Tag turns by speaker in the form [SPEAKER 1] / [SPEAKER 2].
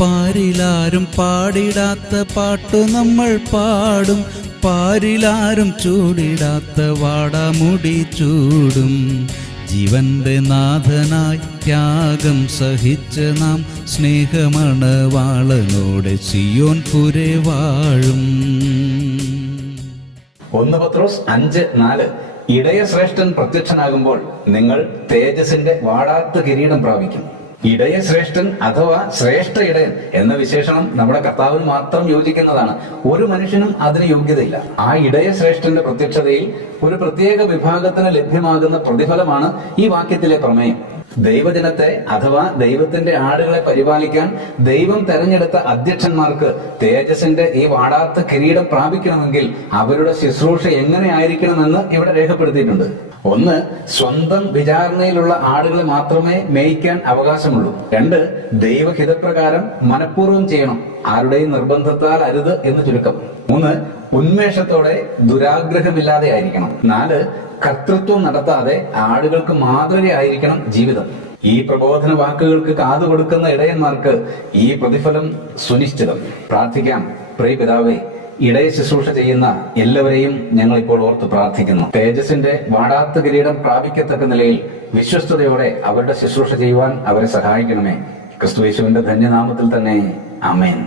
[SPEAKER 1] പാരിലാരും പാടിടാത്ത പാട്ടു നമ്മൾ പാടും. പാരിലാരും ചൂടിടാത്ത വാടാമുടി ചൂടും. ജീവന്റെ നാഥനായി ത്യാഗം സഹിച്ച നാം സ്നേഹമണവാളനോടെ സിയോൻ പുരെ വാഴും.
[SPEAKER 2] ഒന്ന് പത്രോസ് അഞ്ച് നാല്. ഇടയശ്രേഷ്ഠൻ പ്രത്യക്ഷനാകുമ്പോൾ നിങ്ങൾ തേജസിന്റെ വാടാത്ത കിരീടം പ്രാപിക്കും. ഇടയശ്രേഷ്ഠൻ അഥവാ ശ്രേഷ്ഠ ഇടയൻ എന്ന വിശേഷണം നമ്മുടെ കർത്താവിന് മാത്രം യോജിക്കുന്നതാണ്. ഒരു മനുഷ്യനും അതിന് യോഗ്യതയില്ല. ആ ഇടയ ശ്രേഷ്ഠന്റെ പ്രത്യക്ഷതയിൽ ഒരു പ്രത്യേക വിഭാഗത്തിന് ലഭ്യമാകുന്ന പ്രതിഫലമാണ് ഈ വാക്യത്തിലെ പ്രമേയം. ദൈവജനത്തെ അഥവാ ദൈവത്തിന്റെ ആടുകളെ പരിപാലിക്കാൻ ദൈവം തെരഞ്ഞെടുത്ത അധ്യക്ഷന്മാർക്ക് തേജസിന്റെ ഈ വാടാത്ത കിരീടം പ്രാപിക്കണമെങ്കിൽ അവരുടെ ശുശ്രൂഷ എങ്ങനെ ആയിരിക്കണമെന്ന് ഇവിടെ രേഖപ്പെടുത്തിയിട്ടുണ്ട്. ഒന്ന് സ്വന്തം വിചാരണയിലുള്ള ആടുകളെ മാത്രമേ മേയ്ക്കാൻ അവകാശമുള്ളൂ. രണ്ട് ദൈവഹിതപ്രകാരം മനഃപൂർവം ചെയ്യണം. ആരുടെയും നിർബന്ധത്താൽ അരുത് എന്ന് ചുരുക്കം. മൂന്ന് ഉന്മേഷത്തോടെ ദുരാഗ്രഹമില്ലാതെ ആയിരിക്കണം. നാല് കർത്തൃത്വം നടത്താതെ ആടുകൾക്ക് മാതൃകയായിരിക്കണം ജീവിതം. ഈ പ്രബോധന വാക്കുകൾക്ക് കാതു കൊടുക്കുന്ന ഇടയന്മാർക്ക് ഈ പ്രതിഫലം സുനിശ്ചിതം. പ്രാർത്ഥിക്കാം. പ്രിയ പിതാവേ ഇടയ ശുശ്രൂഷ ചെയ്യുന്ന എല്ലാവരെയും ഞങ്ങൾ ഇപ്പോൾ ഓർത്ത് പ്രാർത്ഥിക്കുന്നു. തേജസിന്റെ വാടാത്ത കിരീടം പ്രാപിക്കത്തക്ക നിലയിൽ വിശ്വസ്തയോടെ അവരുടെ ശുശ്രൂഷ ചെയ്യുവാൻ അവരെ സഹായിക്കണമേ. ക്രിസ്തുയേശുവിന്റെ ധന്യനാമത്തിൽ തന്നെ. അമേൻ